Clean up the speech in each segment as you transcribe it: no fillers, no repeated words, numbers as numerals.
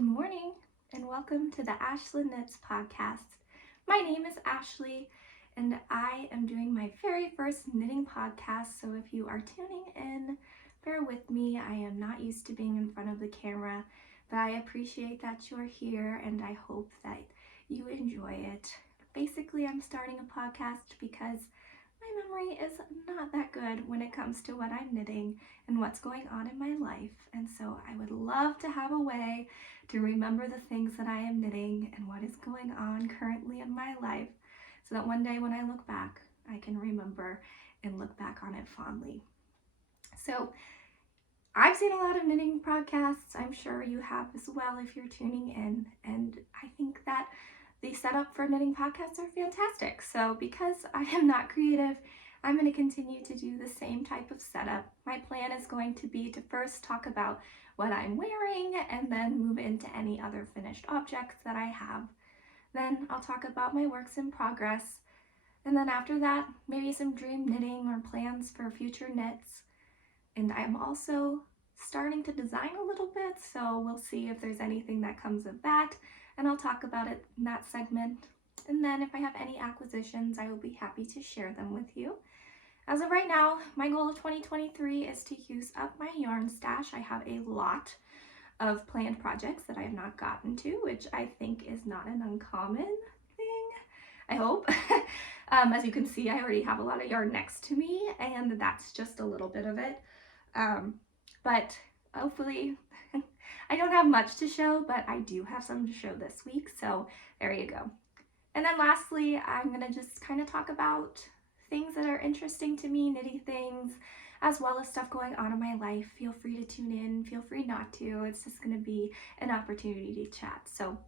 Good morning and welcome to the AshlanKnits podcast. My name is Ashley and I am doing my very first knitting podcast, so if you are tuning in, bear with me. I am not used to being in front of the camera, but I appreciate that you're here and I hope that you enjoy it. Basically, I'm starting a podcast because my memory is not that good when it comes to what I'm knitting and what's going on in my life, and so I would love to have a way to remember the things that I am knitting and what is going on currently in my life, so that one day when I look back, I can remember and look back on it fondly. So I've seen a lot of knitting podcasts. I'm sure you have as well if you're tuning in, and I think that the setup for knitting podcasts are fantastic. So because I am not creative, I'm going to continue to do the same type of setup. My plan is going to be to first talk about what I'm wearing and then move into any other finished objects that I have. Then I'll talk about my works in progress. And then after that, maybe some dream knitting or plans for future knits. And I'm also starting to design a little bit, so we'll see if there's anything that comes of that, and I'll talk about it in that segment. And then if I have any acquisitions, I will be happy to share them with you. As of right now, my goal of 2023 is to use up my yarn stash. I have a lot of planned projects that I have not gotten to, which I think is not an uncommon thing, I hope. As you can see, I already have a lot of yarn next to me, and that's just a little bit of it. But hopefully, I don't have much to show, but I do have some to show this week, so there you go. And then lastly, I'm going to just kind of talk about things that are interesting to me, knitting things, as well as stuff going on in my life. Feel free to tune in, feel free not to. It's just going to be an opportunity to chat. So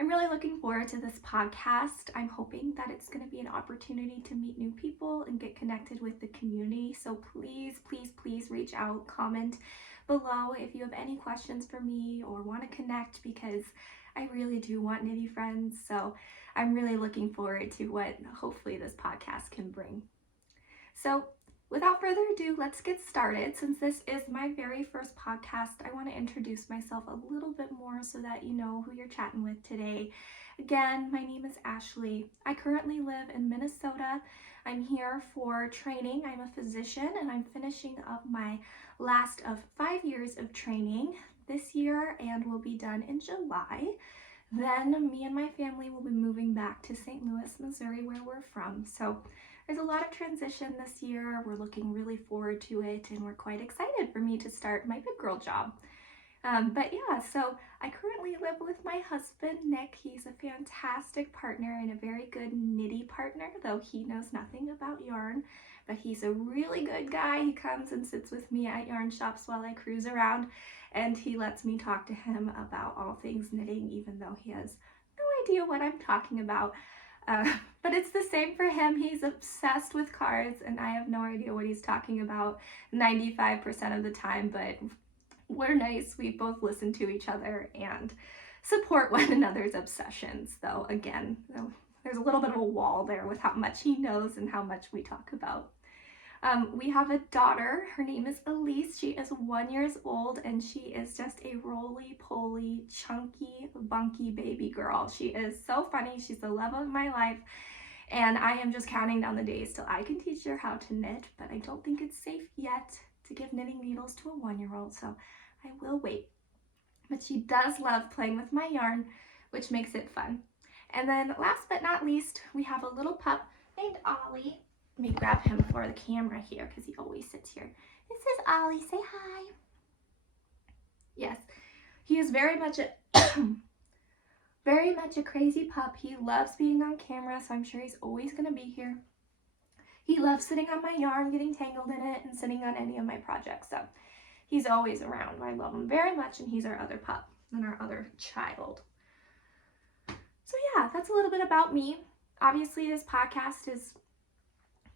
I'm really looking forward to this podcast. I'm hoping that it's going to be an opportunity to meet new people and get connected with the community. So please, please, please reach out, comment below if you have any questions for me or want to connect, because I really do want knitty friends. So I'm really looking forward to what hopefully this podcast can bring. So without further ado, let's get started. Since this is my very first podcast, I want to introduce myself a little bit more so that you know who you're chatting with today. Again, my name is Ashley. I currently live in Minnesota. I'm here for training. I'm a physician and I'm finishing up my last of 5 years of training this year and will be done in July. Then me and my family will be moving back to St. Louis, Missouri, where we're from. So there's a lot of transition this year. We're looking really forward to it, and we're quite excited for me to start my big girl job. But yeah, so I currently live with my husband, Nick. He's a fantastic partner and a very good knitty partner, though he knows nothing about yarn. But he's a really good guy. He comes and sits with me at yarn shops while I cruise around, and he lets me talk to him about all things knitting, even though he has no idea what I'm talking about. But it's the same for him. He's obsessed with cards, and I have no idea what he's talking about 95% of the time, but we're nice. We both listen to each other and support one another's obsessions, though again, there's a little bit of a wall there with how much he knows and how much we talk about. We have a daughter. Her name is Elise. She is 1 year old and she is just a roly-poly, chunky, bunky baby girl. She is so funny. She's the love of my life, and I am just counting down the days till I can teach her how to knit, but I don't think it's safe yet to give knitting needles to a 1 year old, so I will wait. But she does love playing with my yarn, which makes it fun. And then last but not least, we have a little pup named Ollie. Let me grab him for the camera here because he always sits here. This is Ollie. Say hi. Yes, he is very much a crazy pup. He loves being on camera, so I'm sure he's always going to be here. He loves sitting on my yarn, getting tangled in it, and sitting on any of my projects. So he's always around. I love him very much, and he's our other pup and our other child. So yeah, that's a little bit about me. Obviously, this podcast is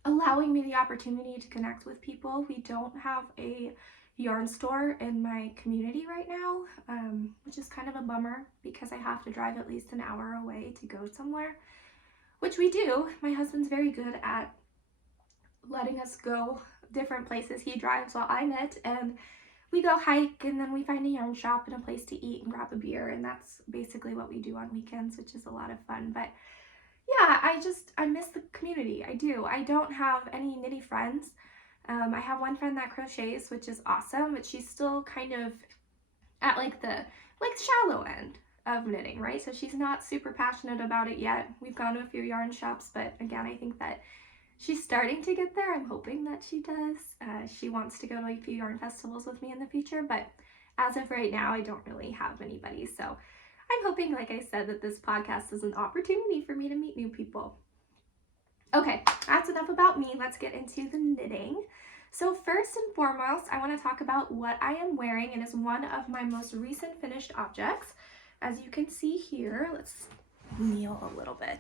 allowing me the opportunity to connect with people. We don't have a yarn store in my community right now, which is kind of a bummer because I have to drive at least an hour away to go somewhere, which we do. My husband's very good at letting us go different places. He drives while I knit, and we go hike and then we find a yarn shop and a place to eat and grab a beer, and that's basically what we do on weekends, which is a lot of fun. But yeah, I miss the community. I do. I don't have any knitty friends. I have one friend that crochets, which is awesome, but she's still kind of at like the shallow end of knitting, right? So she's not super passionate about it yet. We've gone to a few yarn shops, but again, I think that she's starting to get there. I'm hoping that she does. She wants to go to a few yarn festivals with me in the future, but as of right now, I don't really have anybody. So I'm hoping, like I said, that this podcast is an opportunity for me to meet new people. Okay, that's enough about me. Let's get into the knitting. So first and foremost, I want to talk about what I am wearing. It is one of my most recent finished objects. As you can see here, let's kneel a little bit.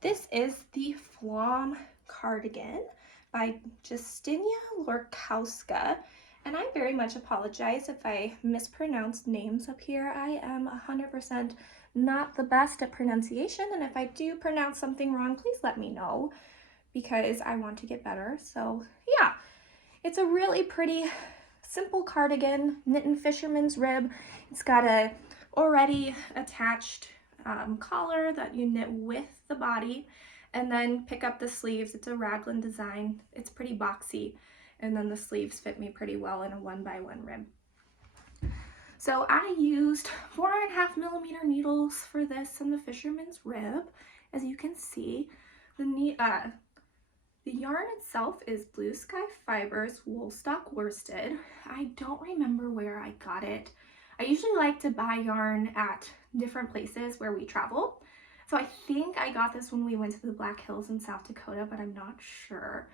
This is the Flaum cardigan by Justyna Lorkowska. And I very much apologize if I mispronounced names up here. I am 100% not the best at pronunciation, and if I do pronounce something wrong, please let me know because I want to get better. So yeah, it's a really pretty simple cardigan, knit in fisherman's rib. It's got a already attached collar that you knit with the body and then pick up the sleeves. It's a raglan design. It's pretty boxy, and then the sleeves fit me pretty well in a 1x1 rib. So I used 4.5mm needles for this in the fisherman's rib. As you can see, the yarn itself is Blue Sky Fibers Woolstock worsted. I don't remember where I got it. I usually like to buy yarn at different places where we travel. So I think I got this when we went to the Black Hills in South Dakota, but I'm not sure.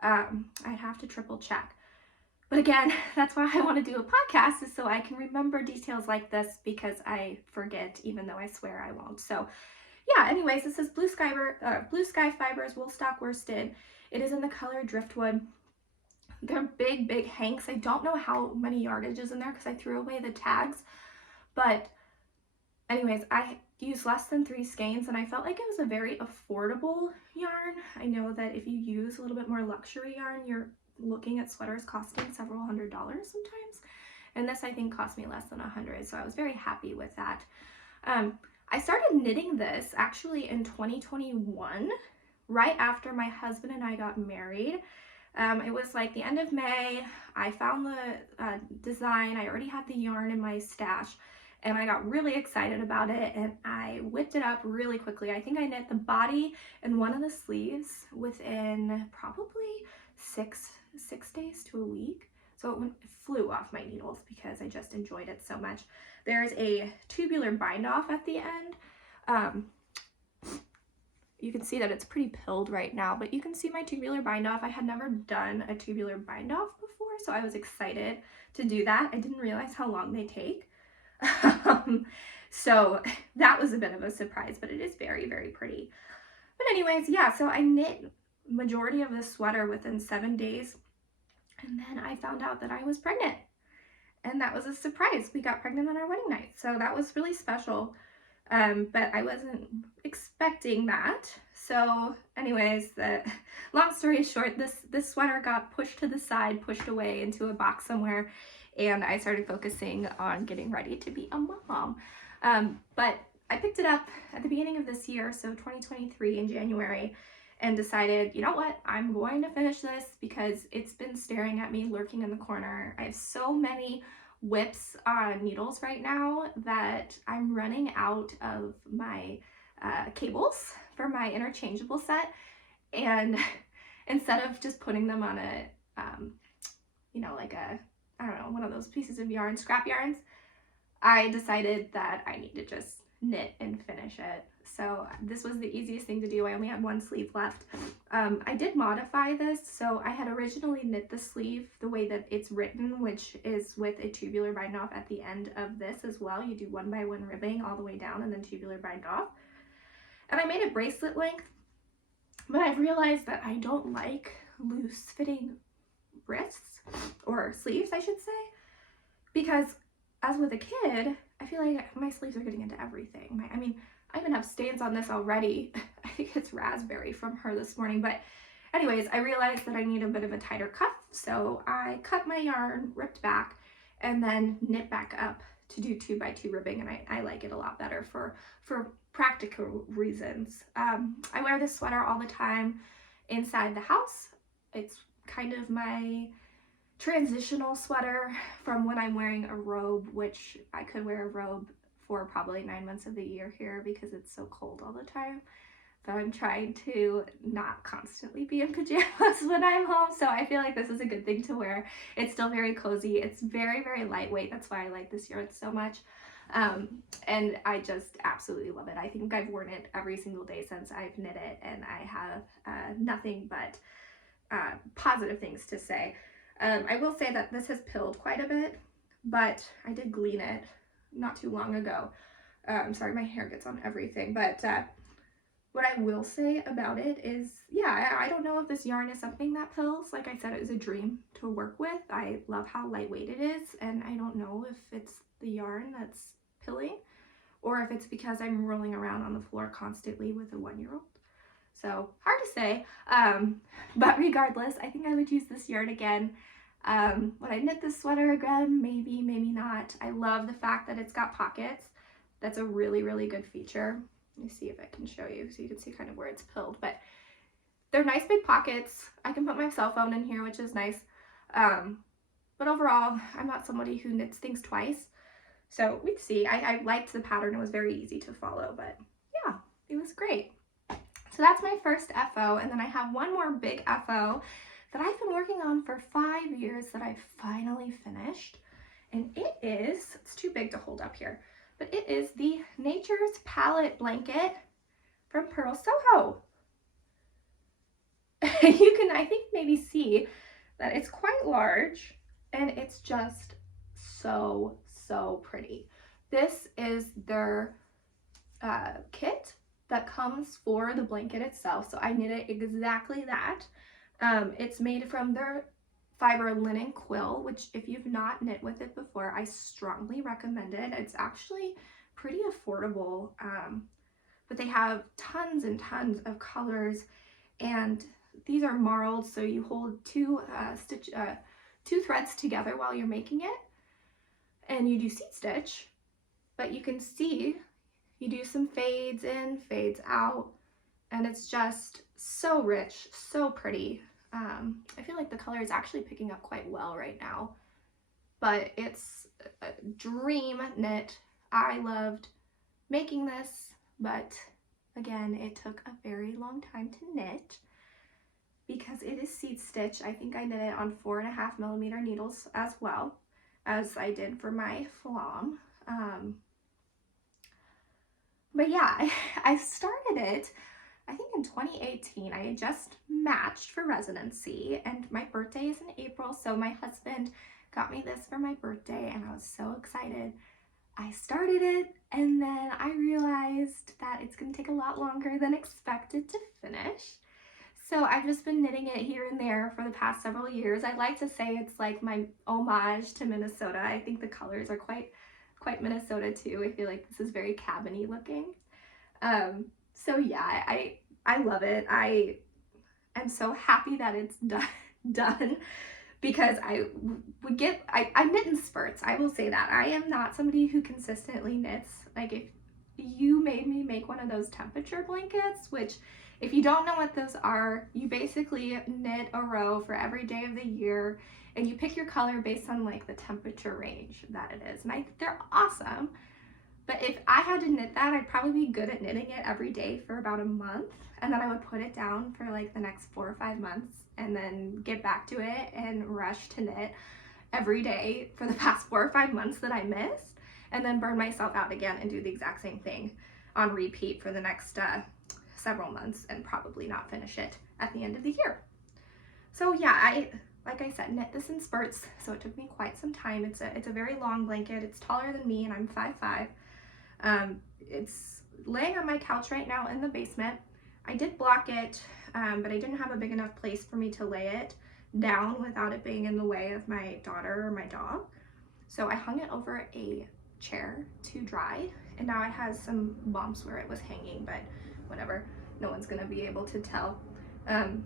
I'd have to triple check. But again, that's why I want to do a podcast, is so I can remember details like this because I forget, even though I swear I won't. So yeah, anyways, this is Blue Sky Fibers Woolstock worsted. It is in the color Driftwood. They're big, big hanks. I don't know how many yardage is in there because I threw away the tags. But anyways, I used less than 3 skeins and I felt like it was a very affordable yarn. I know that if you use a little bit more luxury yarn, you're looking at sweaters costing several $100s sometimes. And this, I think, cost me less than $100. So I was very happy with that. I started knitting this actually in 2021, right after my husband and I got married. It was like the end of May. I found the design. I already had the yarn in my stash and I got really excited about it and I whipped it up really quickly. I think I knit the body and one of the sleeves within probably six days to a week. So it flew off my needles because I just enjoyed it so much. There's a tubular bind off at the end. You can see that it's pretty pilled right now, but you can see my tubular bind off. I had never done a tubular bind off before, so I was excited to do that. I didn't realize how long they take. So that was a bit of a surprise, but it is very, very pretty. But anyways, yeah, so I knit majority of this sweater within 7 days, and then I found out that I was pregnant. And that was a surprise. We got pregnant on our wedding night. So that was really special. But I wasn't expecting that. So anyways, long story short, this sweater got pushed to the side, pushed away into a box somewhere. And I started focusing on getting ready to be a mom. But I picked it up at the beginning of this year, so 2023 in January, and decided, you know what, I'm going to finish this because it's been staring at me, lurking in the corner. I have so many whips on needles right now that I'm running out of my cables for my interchangeable set. And instead of just putting them on a, like a, I don't know, one of those pieces of yarn, scrap yarns, I decided that I need to just knit and finish it. So this was the easiest thing to do. I only had one sleeve left. I did modify this. So I had originally knit the sleeve the way that it's written, which is with a tubular bind off at the end of this as well. You do 1x1 ribbing all the way down and then tubular bind off. And I made it bracelet length, but I've realized that I don't like loose fitting wrists or sleeves, I should say, because as with a kid, I feel like my sleeves are getting into everything. I even have stains on this already. I think it's raspberry from her this morning. But anyways, I realized that I need a bit of a tighter cuff. So I cut my yarn, ripped back, and then knit back up to do 2x2 ribbing, and I like it a lot better for practical reasons. I wear this sweater all the time inside the house. It's kind of my transitional sweater from when I'm wearing a robe, which I could wear a robe for probably 9 months of the year here because it's so cold all the time. So I'm trying to not constantly be in pajamas when I'm home, so I feel like this is a good thing to wear. It's still very cozy. It's very, very lightweight. That's why I like this yarn so much. And I just absolutely love it. I think I've worn it every single day since I've knit it, and I have nothing but positive things to say. I will say that this has pilled quite a bit, but I did glean it not too long ago. I'm sorry, my hair gets on everything, but what I will say about it is, yeah, I don't know if this yarn is something that pills. Like I said, it was a dream to work with. I love how lightweight it is, and I don't know if it's the yarn that's pilling or if it's because I'm rolling around on the floor constantly with a 1-year-old. So hard to say, but regardless, I think I would use this yarn again. Would I knit this sweater again? Maybe, maybe not. I love the fact that it's got pockets. That's a really, really good feature. Let me see if I can show you so you can see kind of where it's pilled, but they're nice big pockets. I can put my cell phone in here, which is nice. But overall, I'm not somebody who knits things twice. So we'd see. I liked the pattern. It was very easy to follow, but yeah, it was great. So that's my first FO, and then I have one more big FO that I've been working on for 5 years that I finally finished. And it is, it's too big to hold up here, but it is the Nature's Palette blanket from Purl Soho. You can, I think, maybe see that it's quite large, and it's just so, so pretty. This is their kit that comes for the blanket itself. So I knit it exactly that. It's made from their fiber linen quill, which if you've not knit with it before, I strongly recommend it. It's actually pretty affordable, but they have tons and tons of colors, and these are marled, so you hold two threads together while you're making it, and you do seat stitch, but you can see you do some fades in, fades out, and it's just so rich, so pretty. I feel like the color is actually picking up quite well right now, but it's a dream knit. I loved making this, but again, it took a very long time to knit because it is seat stitch. I think I knit it on 4.5mm needles as well as I did for my Flaum. But yeah, I started it, I think in 2018. I had just matched for residency, and my birthday is in April, so my husband got me this for my birthday, and I was so excited. I started it, and then I realized that it's going to take a lot longer than expected to finish. So I've just been knitting it here and there for the past several years. I like to say it's like my homage to Minnesota. I think the colors are quite Minnesota too. I feel like this is very cabiny looking. So yeah, I love it. I am so happy that it's done because I knit in spurts. I will say that. I am not somebody who consistently knits. Like if you made me make one of those temperature blankets, which if you don't know what those are, you basically knit a row for every day of the year, and you pick your color based on like the temperature range that it is. And they're awesome. But if I had to knit that, I'd probably be good at knitting it every day for about a month. And then I would put it down for like the next 4 or 5 months and then get back to it and rush to knit every day for the past 4 or 5 months that I missed, and then burn myself out again and do the exact same thing on repeat for the next several months and probably not finish it at the end of the year. So yeah, like I said, knit this in spurts, so it took me quite some time. It's a very long blanket. It's taller than me, and I'm 5'5". It's laying on my couch right now in the basement. I did block it, but I didn't have a big enough place for me to lay it down without it being in the way of my daughter or my dog. So I hung it over a chair to dry, and now it has some bumps where it was hanging, but whatever, no one's gonna be able to tell.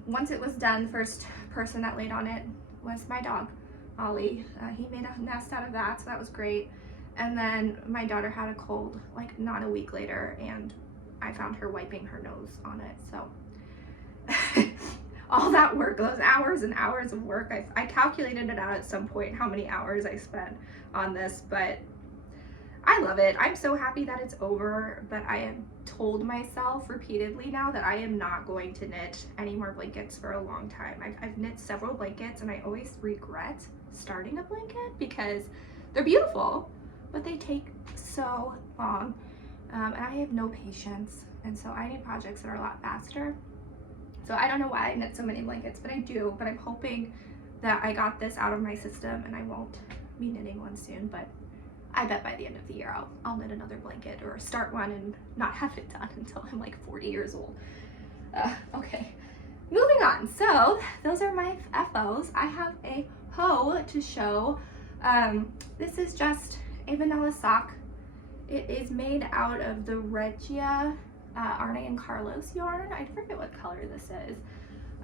Once it was done, the first person that laid on it was my dog. Ollie. He made a nest out of that, so that was great. And then my daughter had a cold like not a week later, and I found her wiping her nose on it. So all that work, those hours and hours of work, I calculated it out at some point how many hours I spent on this, but I love it. I'm so happy that it's over, but I have told myself repeatedly now that I am not going to knit any more blankets for a long time. I've knit several blankets and I always regret starting a blanket because they're beautiful, but they take so long, and I have no patience, and so I need projects that are a lot faster. So I don't know why I knit so many blankets, but I do, but I'm hoping that I got this out of my system and I won't be knitting one soon, but I bet by the end of the year I'll knit another blanket or start one and not have it done until I'm like 40 years old. Okay, moving on. So those are my FOs. I have a hoe to show. This is just a vanilla sock. It is made out of the Regia Arne and Carlos yarn. I forget what color this is.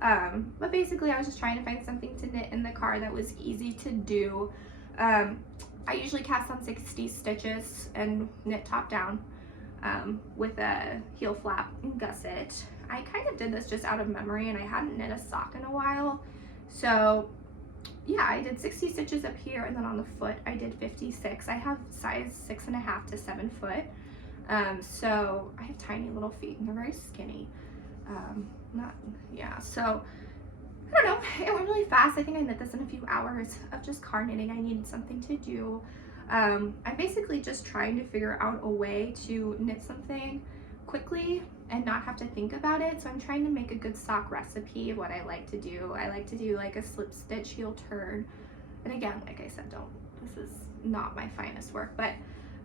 But basically I was just trying to find something to knit in the car that was easy to do. I usually cast on 60 stitches and knit top down with a heel flap and gusset. I kind of did this just out of memory and I hadn't knit a sock in a while. So yeah, I did 60 stitches up here and then on the foot I did 56. I have size 6.5 to 7 foot. So I have tiny little feet and they're very skinny. So I don't know, it went really fast. I think I knit this in a few hours of just car knitting. I needed something to do. I'm basically just trying to figure out a way to knit something quickly and not have to think about it. So I'm trying to make a good sock recipe of what I like to do. I like to do like a slip stitch heel turn. And again, like I said, this is not my finest work, but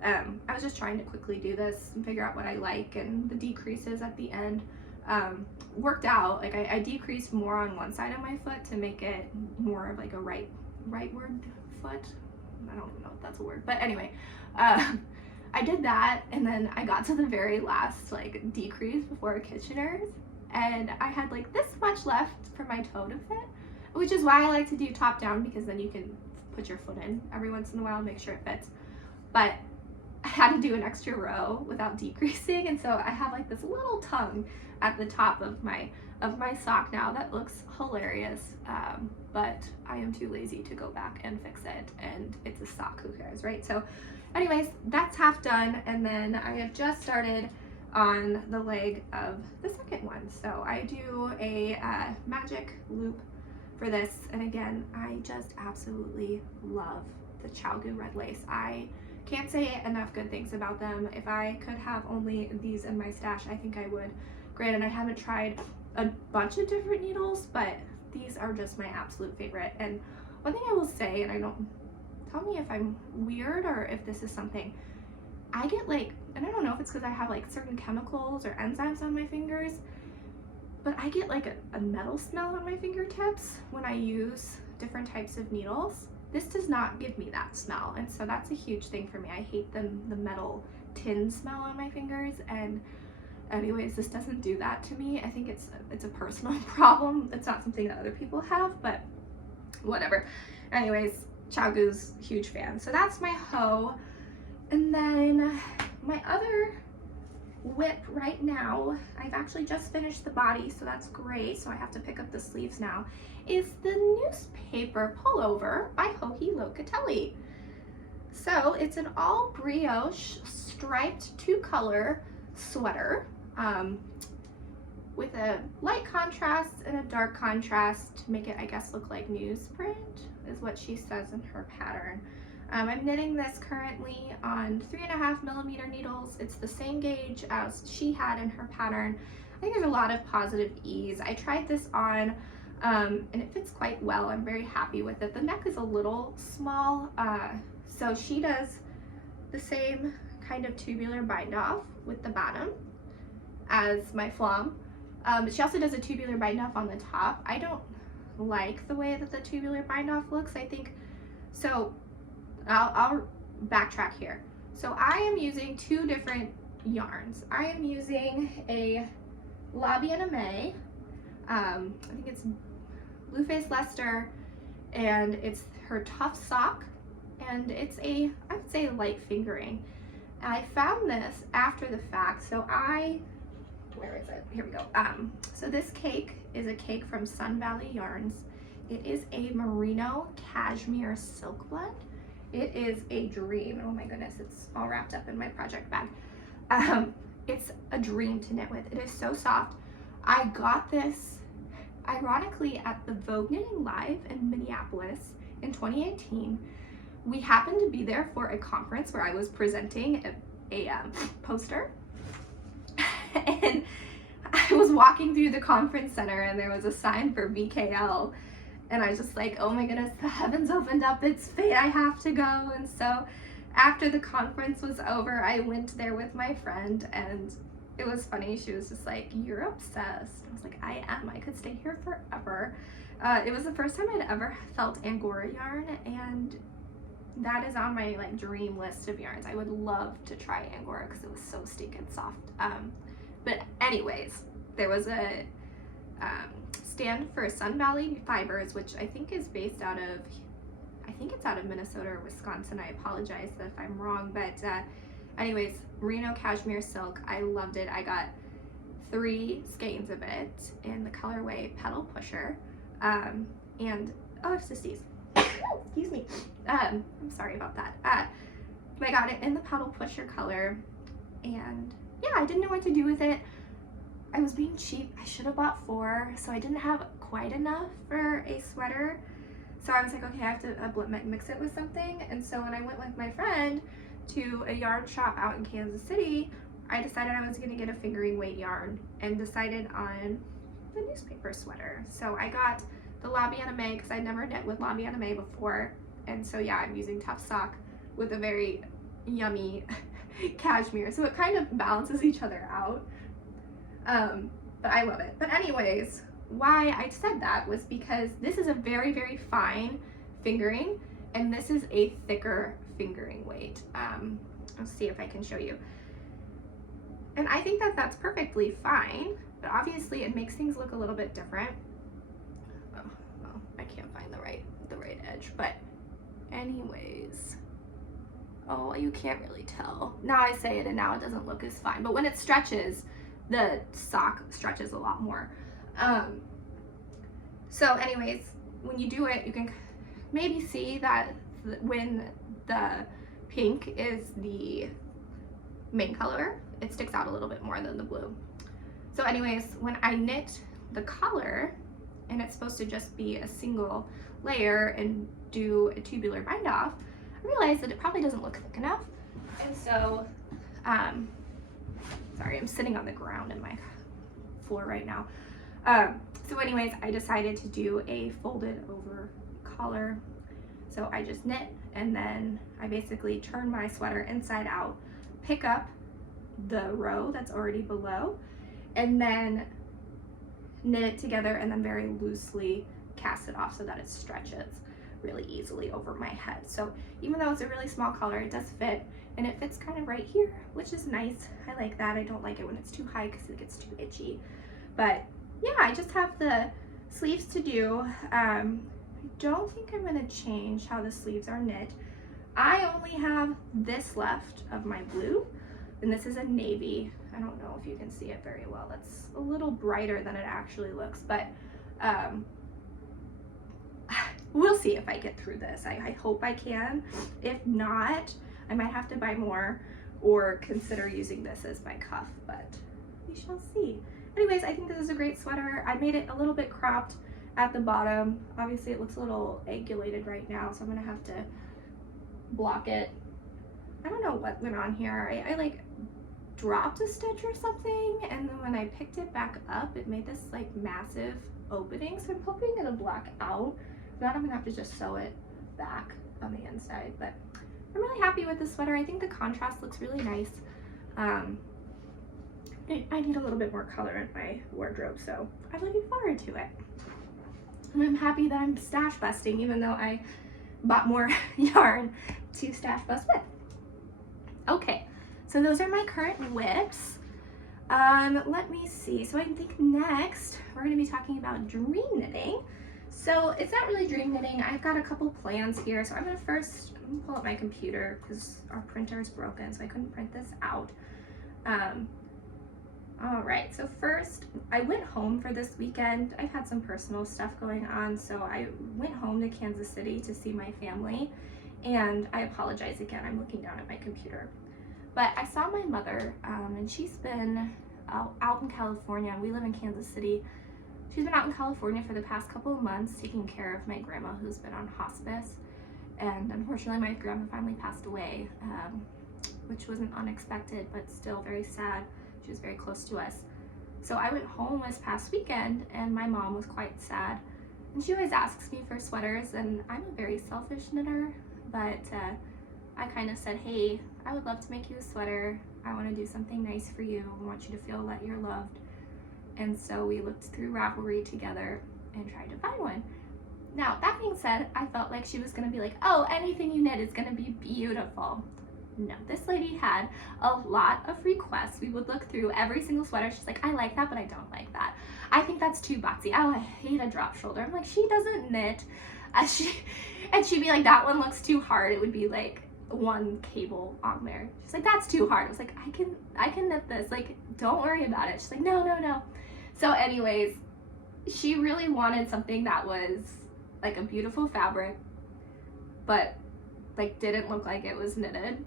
I was just trying to quickly do this and figure out what I like, and the decreases at the end worked out. Like I decreased more on one side of my foot to make it more of like a rightward foot. I don't even know if that's a word, but anyway, I did that, and then I got to the very last like decrease before Kitchener's, and I had like this much left for my toe to fit, which is why I like to do top down, because then you can put your foot in every once in a while and make sure it fits. But I had to do an extra row without decreasing, and so I have like this little tongue at the top of my sock now that looks hilarious, but I am too lazy to go back and fix it, and it's a sock, who cares, right? So anyways, that's half done, and then I have just started on the leg of the second one. So I do a magic loop for this, and again, I just absolutely love the ChiaoGoo red lace. I can't say enough good things about them. If I could have only these in my stash, I think I would. Granted, I haven't tried a bunch of different needles, but these are just my absolute favorite. And one thing I will say, and tell me if I'm weird or if this is something, I get like, and I don't know if it's because I have like certain chemicals or enzymes on my fingers, but I get like a metal smell on my fingertips when I use different types of needles. This does not give me that smell, and so that's a huge thing for me. I hate the metal tin smell on my fingers, and anyways, this doesn't do that to me. I think it's a personal problem. It's not something that other people have, but whatever. Anyways, ChiaoGoo's huge fan. So that's my hoe. And then my other whip right now, I've actually just finished the body, so that's great. So I have to pick up the sleeves now, is the newspaper pullover by Locatelli. So it's an all brioche striped 2-color sweater with a light contrast and a dark contrast to make it, I guess, look like newsprint, is what she says in her pattern. I'm knitting this currently on 3.5mm needles. It's the same gauge as she had in her pattern. I think there's a lot of positive ease. I tried this on and it fits quite well. I'm very happy with it. The neck is a little small, so she does the same kind of tubular bind off with the bottom as my Flaum. But she also does a tubular bind off on the top. I don't like the way that the tubular bind off looks. I think so. I'll backtrack here. So I am using 2 different yarns. I am using a La Bien-Aimée. I think it's Blueface Leicester, and it's her Tough Sock, and it's I would say light fingering. And I found this after the fact, so where is it? Here we go. So this cake is a cake from Sun Valley Yarns. It is a merino cashmere silk blend. It is a dream. Oh my goodness, it's all wrapped up in my project bag. It's a dream to knit with. It is so soft. I got this ironically at the Vogue Knitting Live in Minneapolis in 2018. We happened to be there for a conference where I was presenting a poster. And I was walking through the conference center and there was a sign for VKL. And I was just like, oh my goodness, the heavens opened up, it's fate, I have to go. And so after the conference was over, I went there with my friend, and it was funny. She was just like, you're obsessed. I was like, I am, I could stay here forever. It was the first time I'd ever felt Angora yarn, and that is on my like dream list of yarns. I would love to try Angora because it was so stinking soft. But anyways, there was a stand for Sun Valley Fibers, which I think is based out of, I think it's out of Minnesota or Wisconsin. I apologize if I'm wrong, but anyways, merino cashmere silk. I loved it. I got 3 skeins of it in the colorway Pedal Pusher, and oh, it's just these. Excuse me. I'm sorry about that. I got it in the Pedal Pusher color, and yeah, I didn't know what to do with it. I was being cheap. I should have bought 4, so I didn't have quite enough for a sweater. So I was like, okay, I have to mix it with something. And so when I went with my friend to a yarn shop out in Kansas City, I decided I was gonna get a fingering weight yarn and decided on the newspaper sweater. So I got the La Bien-Aimée because I'd never knit with La Bien-Aimée before. And so yeah, I'm using Tough Sock with a very yummy cashmere. So it kind of balances each other out. But I love it. But anyways, why I said that was because this is a very, very fine fingering, and this is a thicker fingering weight. I'll see if I can show you. And I think that that's perfectly fine, but obviously it makes things look a little bit different. Oh, well, I can't find the right edge, but anyways, oh, you can't really tell. Now I say it and now it doesn't look as fine, but when it stretches, the sock stretches a lot more. So anyways, when you do it, you can maybe see that when the pink is the main color, it sticks out a little bit more than the blue. So anyways, when I knit the collar, and it's supposed to just be a single layer and do a tubular bind off, I realized that it probably doesn't look thick enough. And so, sorry, I'm sitting on the ground in my floor right now. So anyways, I decided to do a folded over collar. So I just knit, and then I basically turn my sweater inside out, pick up the row that's already below, and then knit it together, and then very loosely cast it off so that it stretches really easily over my head. So even though it's a really small collar, it does fit, and it fits kind of right here, which is nice. I like that. I don't like it when it's too high because it gets too itchy. But yeah, I just have the sleeves to do. I don't think I'm going to change how the sleeves are knit. I only have this left of my blue, and this is a navy. I don't know if you can see it very well. It's a little brighter than it actually looks, but we'll see if I get through this. I hope I can. If not, I might have to buy more or consider using this as my cuff, but we shall see. Anyways, I think this is a great sweater. I made it a little bit cropped at the bottom. Obviously it looks a little angulated right now, so I'm gonna have to block it. I don't know what went on here. I like dropped a stitch or something, and then when I picked it back up, it made this like massive opening, so I'm hoping it'll block out. If not, I'm gonna have to just sew it back on the inside. But I'm really happy with this sweater. I think the contrast looks really nice. I need a little bit more color in my wardrobe, so I'm looking forward to it. And I'm happy that I'm stash busting, even though I bought more yarn to stash bust with. Okay, so those are my current whips. Let me see. So I think next we're going to be talking about dream knitting. So it's not really dream knitting. I've got a couple plans here. So I'm gonna first pull up my computer because our printer is broken, so I couldn't print this out. All right, so first I went home for this weekend. I've had some personal stuff going on, so I went home to Kansas City to see my family, and I apologize again, I'm looking down at my computer. But I saw my mother, and she's been out in California. We live in Kansas City. She's been out in California for the past couple of months taking care of my grandma who's been on hospice. And unfortunately my grandma finally passed away, which wasn't unexpected, but still very sad. She was very close to us. So I went home this past weekend and my mom was quite sad. And she always asks me for sweaters, and I'm a very selfish knitter, but I kind of said, hey, I would love to make you a sweater. I want to do something nice for you. I want you to feel that you're loved. And so we looked through Ravelry together and tried to find one. Now, that being said, I felt like she was gonna be like, oh, anything you knit is gonna be beautiful. No, this lady had a lot of requests. We would look through every single sweater. She's like, I like that, but I don't like that. I think that's too boxy. Oh, I hate a drop shoulder. I'm like, she doesn't knit. And she'd be like, that one looks too hard. It would be like one cable on there. She's like, that's too hard. I was like, I can knit this. Like, don't worry about it. She's like, no. So anyways, she really wanted something that was like a beautiful fabric, but like didn't look like it was knitted.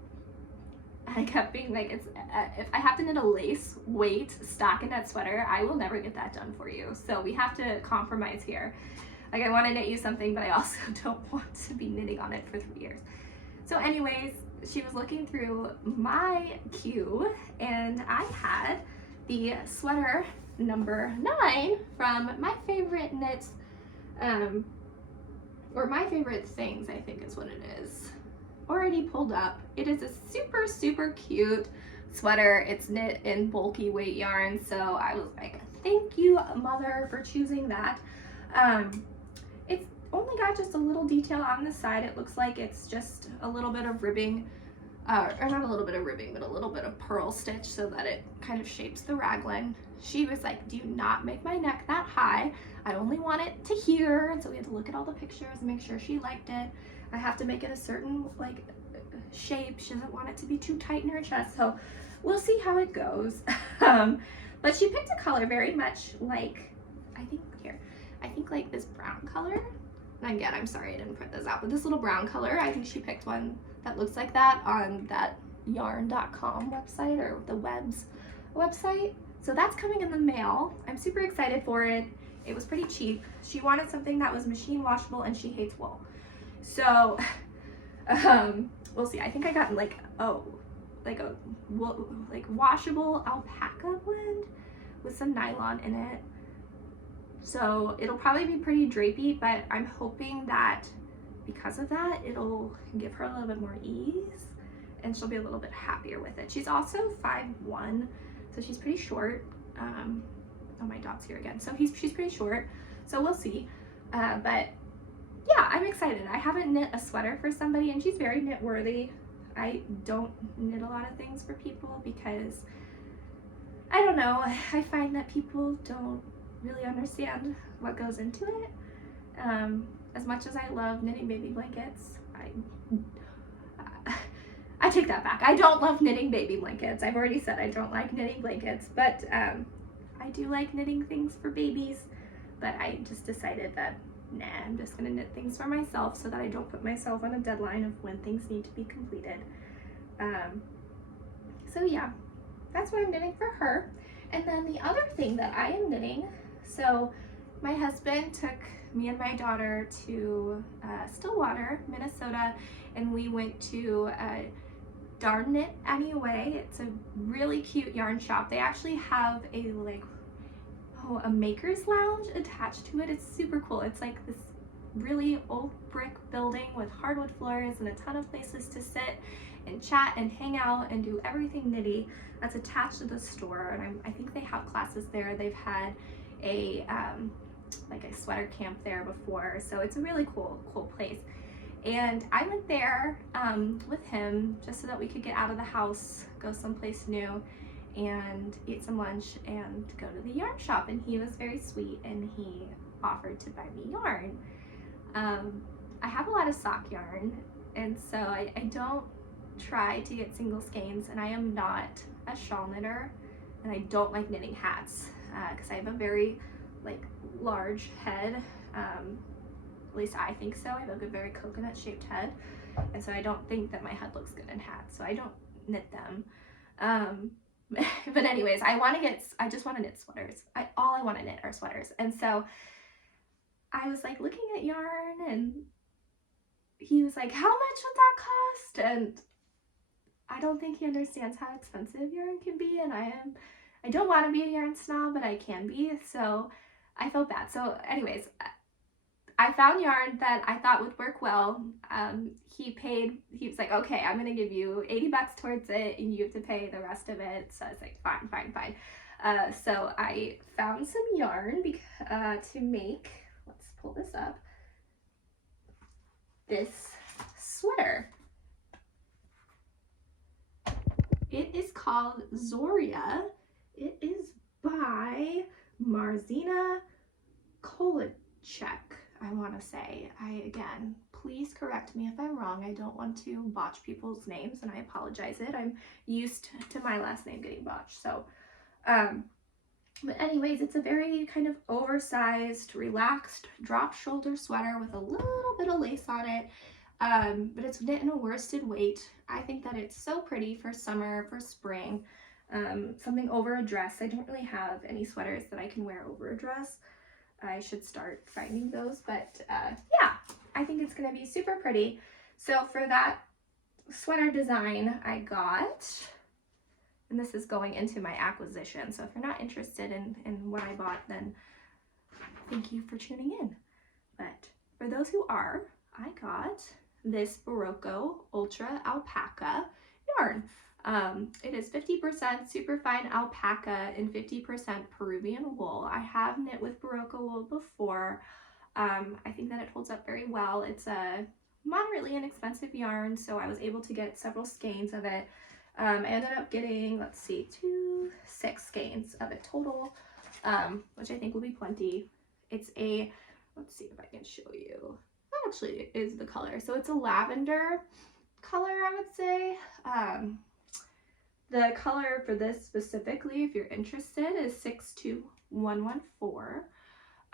I kept being like, if I have to knit a lace weight stockinette sweater, I will never get that done for you. So we have to compromise here. Like, I want to knit you something, but I also don't want to be knitting on it for 3 years. So anyways, she was looking through my queue and I had the sweater number 9 from my favorite knits, or my favorite things, I think is what it is, already pulled up. It is a super cute sweater. It's knit in bulky weight yarn, so I was like, thank you, mother, for choosing that. It's only got just a little detail on the side. It looks like it's just a little bit of ribbing, or not a little bit of ribbing, but a little bit of purl stitch so that it kind of shapes the raglan. She was like, do not make my neck that high. I only want it to here. And so we had to look at all the pictures and make sure she liked it. I have to make it a certain like shape. She doesn't want it to be too tight in her chest. So we'll see how it goes. But she picked a color very much like, I think like this brown color. And again, I'm sorry I didn't print this out, but this little brown color, I think she picked one that looks like that on that yarn.com website, or the Webs website. So that's coming in the mail. I'm super excited for it. It was pretty cheap. She wanted something that was machine washable and she hates wool. So we'll see. I think I got like a washable alpaca blend with some nylon in it. So it'll probably be pretty drapey, but I'm hoping that because of that, it'll give her a little bit more ease and she'll be a little bit happier with it. She's also 5'1", so she's pretty short. Oh, my dot's here again. So she's pretty short, so we'll see. But yeah, I'm excited. I haven't knit a sweater for somebody, and she's very knit worthy. I don't knit a lot of things for people because, I don't know, I find that people don't really understand what goes into it. As much as I love knitting baby blankets, I take that back. I don't love knitting baby blankets. I've already said I don't like knitting blankets, but I do like knitting things for babies. But I just decided that, nah, I'm just gonna knit things for myself so that I don't put myself on a deadline of when things need to be completed. So yeah, that's what I'm knitting for her. And then the other thing that I am knitting, so my husband took me and my daughter to Stillwater, Minnesota, and we went to Darn Knit Anyway. It's a really cute yarn shop. They actually have a maker's lounge attached to it. It's super cool. It's like this really old brick building with hardwood floors and a ton of places to sit and chat and hang out and do everything knitty. That's attached to the store, and I think they have classes there. They've had a like a sweater camp there before, so it's a really cool place. And I went there with him just so that we could get out of the house, go someplace new, and eat some lunch and go to the yarn shop. And he was very sweet, and he offered to buy me yarn. I have a lot of sock yarn, and so I don't try to get single skeins, and I am not a shawl knitter, and I don't like knitting hats because I have a very like large head. At least I think so. I have a very coconut shaped head, and so I don't think that my head looks good in hats, so I don't knit them. But anyways, I just want to knit sweaters. All I want to knit are sweaters. And so I was like looking at yarn, and he was like, how much would that cost? And I don't think he understands how expensive yarn can be, and I don't want to be a yarn snob, but I can be, so I felt bad. So anyways, I found yarn that I thought would work well. He was like, okay, I'm gonna give you $80 towards it, and you have to pay the rest of it. So I was like, fine. So I found some yarn to make, let's pull this up, this sweater. It is called Zoria. It is by Marzena, Kolaczek, I want to say. Again, please correct me if I'm wrong. I don't want to botch people's names, and I apologize. I'm used to my last name getting botched. So, but anyways, it's a very kind of oversized, relaxed, drop shoulder sweater with a little bit of lace on it. But it's knit in a worsted weight. I think that it's so pretty for summer, for spring, something over a dress. I don't really have any sweaters that I can wear over a dress. I should start finding those, but yeah, I think it's gonna be super pretty. So for that sweater design I got, and this is going into my acquisition, so if you're not interested in what I bought, then thank you for tuning in. But for those who are, I got this Barocco Ultra Alpaca yarn. It is 50% superfine alpaca and 50% Peruvian wool. I have knit with Barocco wool before. I think that it holds up very well. It's a moderately inexpensive yarn, so I was able to get several skeins of it. I ended up getting, let's see, 6 skeins of it total, which I think will be plenty. It's a, let's see if I can show you. Actually is the color. So it's a lavender color, I would say. The color for this specifically, if you're interested, is 62114.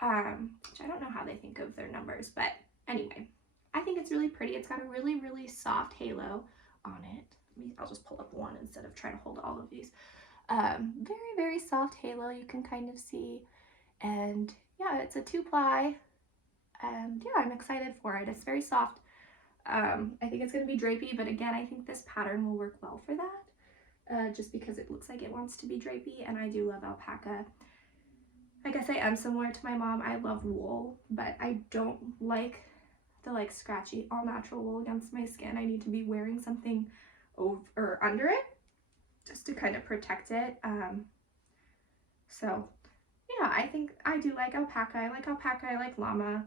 Which I don't know how they think of their numbers, but anyway, I think it's really pretty. It's got a really, really soft halo on it. I'll just pull up one instead of trying to hold all of these. Very, very soft halo, you can kind of see. And yeah, it's a 2-ply. And yeah, I'm excited for it. It's very soft. I think it's going to be drapey, but again, I think this pattern will work well for that. Just because it looks like it wants to be drapey, and I do love alpaca. I guess I am similar to my mom. I love wool, but I don't like the scratchy all natural wool against my skin. I need to be wearing something over or under it just to kind of protect it. So yeah, I think I do like alpaca. I like alpaca, I like llama.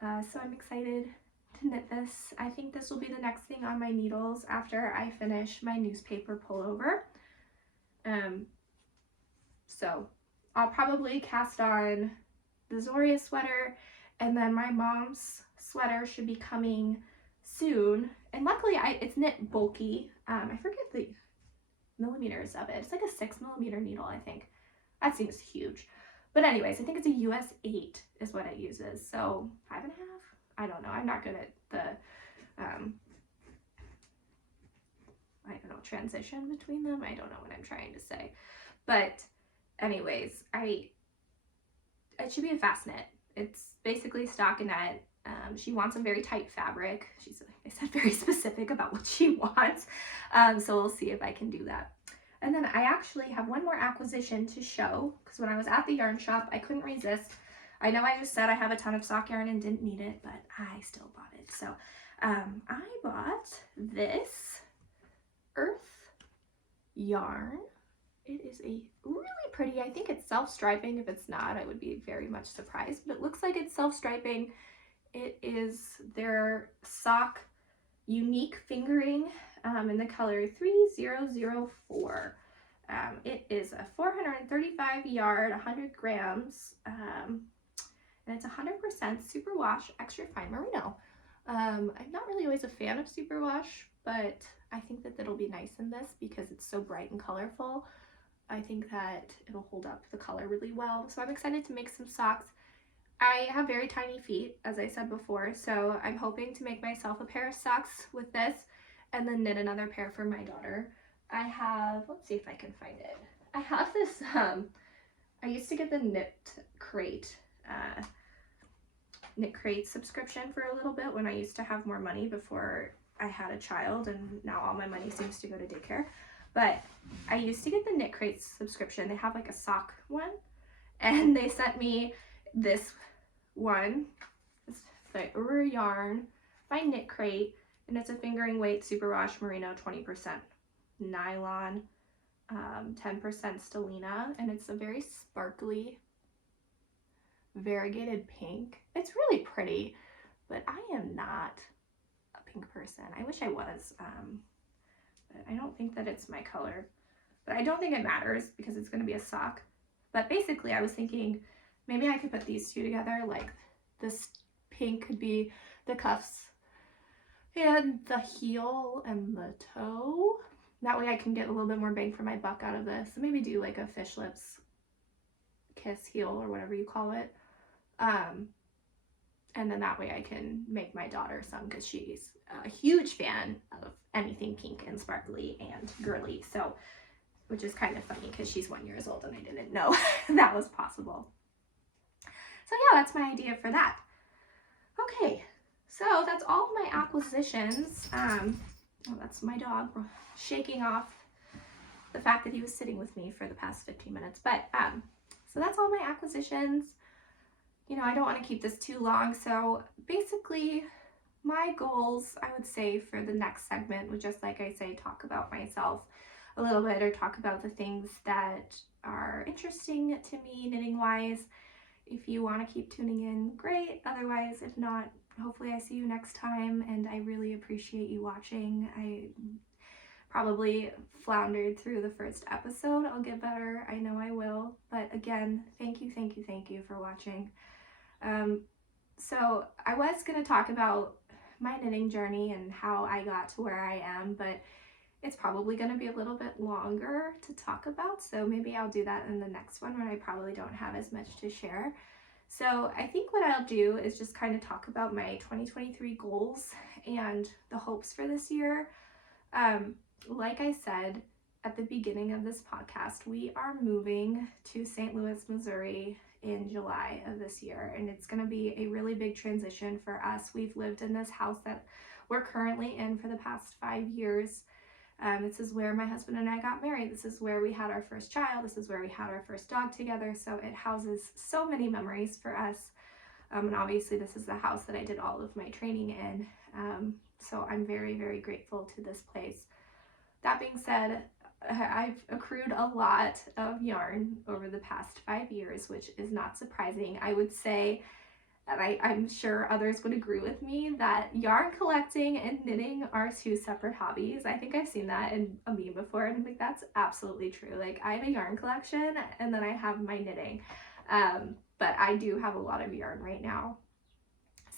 So I'm excited to knit this. I think this will be the next thing on my needles after I finish my newspaper pullover. So I'll probably cast on the Zoria sweater, and then my mom's sweater should be coming soon. And luckily it's knit bulky. I forget the millimeters of it. It's like a 6mm needle, I think. That seems huge. But anyways, I think it's a US 8 is what it uses. So 5.5? I don't know. I'm not good at the, I don't know, transition between them. I don't know what I'm trying to say. But anyways, it should be a fast knit. It's basically stockinette. She wants a very tight fabric. She's, like I said, very specific about what she wants. So we'll see if I can do that. And then I actually have one more acquisition to show, because when I was at the yarn shop, I couldn't resist. I know I just said I have a ton of sock yarn and didn't need it, but I still bought it. So I bought this earth yarn. It is a really pretty, I think it's self-striping. If it's not, I would be very much surprised, but it looks like it's self-striping. It is their sock unique fingering in the color 3004. It is a 435 yard, 100 grams. and it's 100% superwash extra fine merino. I'm not really always a fan of superwash, but I think that it'll be nice in this because it's so bright and colorful. I think that it'll hold up the color really well. So I'm excited to make some socks. I have very tiny feet, as I said before, so I'm hoping to make myself a pair of socks with this and then knit another pair for my daughter. I have, let's see if I can find it. I have this, I used to get the Knit Crate subscription for a little bit when I used to have more money before I had a child, and now all my money seems to go to daycare. But I used to get the Knit Crate subscription. They have like a sock one, and they sent me this one. It's the yarn by Knit Crate, and it's a fingering weight superwash merino, 20% nylon, 10% stellina, and it's a very sparkly variegated pink. It's really pretty, but I am not a pink person. I wish I was, but I don't think that it's my color. But I don't think it matters because it's going to be a sock. But basically I was thinking maybe I could put these two together, like this pink could be the cuffs and the heel and the toe. That way I can get a little bit more bang for my buck out of this. So maybe do like a fish lips kiss heel or whatever you call it. And then that way I can make my daughter some, because she's a huge fan of anything pink and sparkly and girly. So, which is kind of funny because she's 1 year old and I didn't know that was possible. So yeah, that's my idea for that. Okay, so that's all of my acquisitions. Oh, that's my dog shaking off the fact that he was sitting with me for the past 15 minutes. But so that's all my acquisitions. You know, I don't want to keep this too long. So basically my goals, I would say, for the next segment would just, like I say, talk about myself a little bit, or talk about the things that are interesting to me knitting wise. If you want to keep tuning in, great. Otherwise, if not, hopefully I see you next time, and I really appreciate you watching. I probably floundered through the first episode. I'll get better. I know I will. But again, thank you for watching. So I was going to talk about my knitting journey and how I got to where I am, but it's probably going to be a little bit longer to talk about. So maybe I'll do that in the next one when I probably don't have as much to share. So I think what I'll do is just kind of talk about my 2023 goals and the hopes for this year. Like I said at the beginning of this podcast, we are moving to St. Louis, Missouri in July of this year, and it's going to be a really big transition for us. We've lived in this house that we're currently in for the past 5 years. This is where my husband and I got married. This is where we had our first child. This is where we had our first dog together. So it houses so many memories for us. And obviously this is the house that I did all of my training in. So I'm very, very grateful to this place. That being said, I've accrued a lot of yarn over the past 5 years, which is not surprising. I would say, and I'm sure others would agree with me, that yarn collecting and knitting are two separate hobbies. I think I've seen that in a meme before, and I'm like, that's absolutely true. Like, I have a yarn collection and then I have my knitting, but I do have a lot of yarn right now.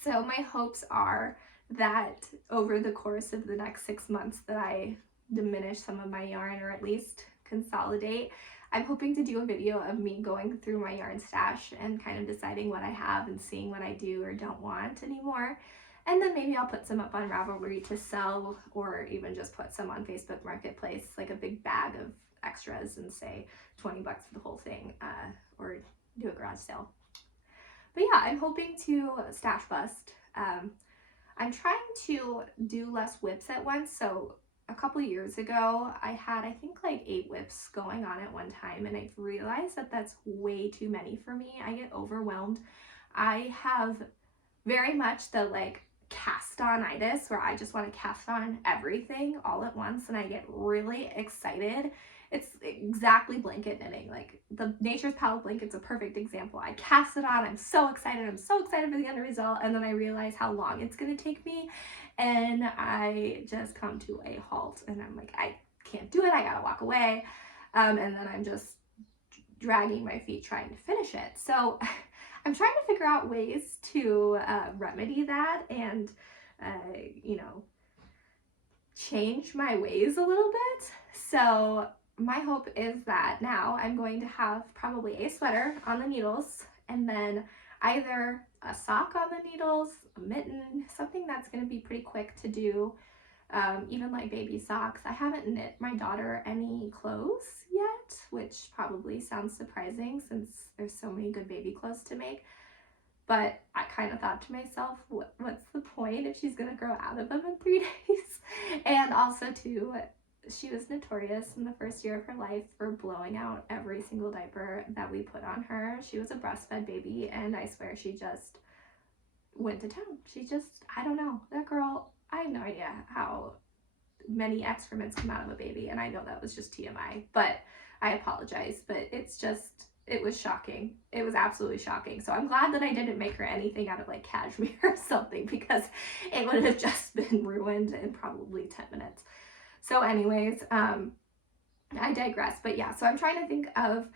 So my hopes are that over the course of the next 6 months that I diminish some of my yarn, or at least consolidate. I'm hoping to do a video of me going through my yarn stash and kind of deciding what I have and seeing what I do or don't want anymore. And then maybe I'll put some up on Ravelry to sell, or even just put some on Facebook Marketplace, like a big bag of extras, and say $20 for the whole thing, or do a garage sale. But yeah, I'm hoping to stash bust. I'm trying to do less whips at once. So a couple years ago, I had, I think, like 8 whips going on at one time, and I've realized that that's way too many for me. I get overwhelmed. I have very much the like cast-on-itis, where I just want to cast on everything all at once, and I get really excited. It's exactly blanket knitting. Like, the Nature's Palette blanket's a perfect example. I cast it on, I'm so excited for the end result, and then I realize how long it's gonna take me, and I just come to a halt, and I'm like, I can't do it, I gotta walk away, and then I'm just dragging my feet trying to finish it. So I'm trying to figure out ways to remedy that and, change my ways a little bit. So my hope is that now I'm going to have probably a sweater on the needles and then either a sock on the needles, a mitten, something that's going to be pretty quick to do, even like baby socks. I haven't knit my daughter any clothes yet, which probably sounds surprising since there's so many good baby clothes to make. But I kind of thought to myself, what's the point if she's going to grow out of them in 3 days? And also, too, she was notorious in the first year of her life for blowing out every single diaper that we put on her. She was a breastfed baby, and I swear she just went to town. I don't know. That girl, I have no idea how many excrements come out of a baby, and I know that was just TMI, but I apologize. But it was shocking. It was absolutely shocking. So I'm glad that I didn't make her anything out of like cashmere or something, because it would have just been ruined in probably 10 minutes. So anyways, I digress. But yeah, so I'm trying to think of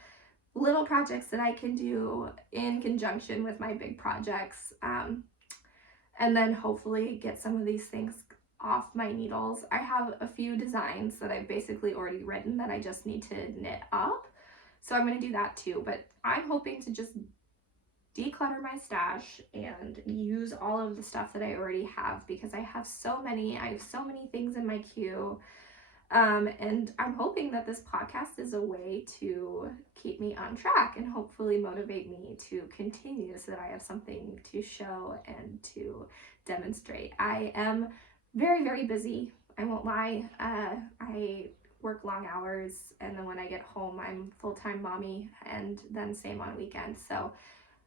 little projects that I can do in conjunction with my big projects, and then hopefully get some of these things off my needles. I have a few designs that I've basically already written that I just need to knit up. So I'm going to do that too, but I'm hoping to just declutter my stash and use all of the stuff that I already have, because I have so many things in my queue. And I'm hoping that this podcast is a way to keep me on track and hopefully motivate me to continue so that I have something to show and to demonstrate. I am very, very busy. I won't lie. I work long hours, and then when I get home I'm full-time mommy, and then same on weekends. So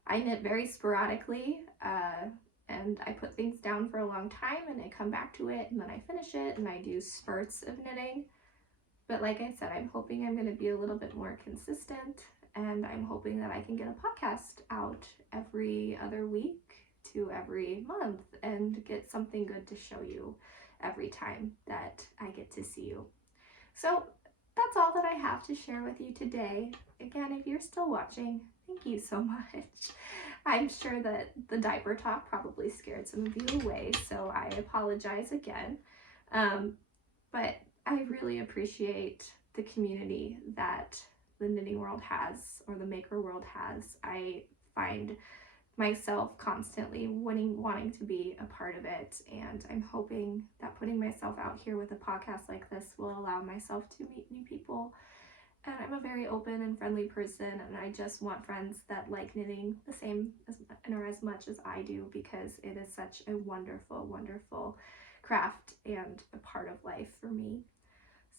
I knit very sporadically, and I put things down for a long time and I come back to it and then I finish it and I do spurts of knitting. But like I said, I'm hoping I'm going to be a little bit more consistent, and I'm hoping that I can get a podcast out every other week to every month and get something good to show you every time that I get to see you. So that's all that I have to share with you today. Again, if you're still watching, thank you so much. I'm sure that the diaper talk probably scared some of you away, so I apologize again. But I really appreciate the community that the knitting world has, or the maker world has. I find myself constantly wanting to be a part of it, and I'm hoping that putting myself out here with a podcast like this will allow myself to meet new people. And I'm a very open and friendly person, and I just want friends that like knitting the same or as much as I do, because it is such a wonderful, wonderful craft and a part of life for me.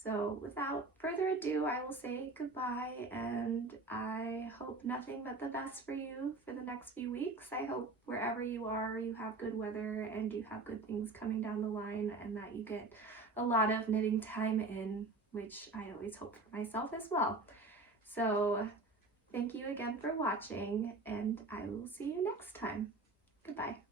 So without further ado, I will say goodbye, and I hope nothing but the best for you for the next few weeks. I hope wherever you are, you have good weather and you have good things coming down the line, and that you get a lot of knitting time in, which I always hope for myself as well. So thank you again for watching, and I will see you next time. Goodbye.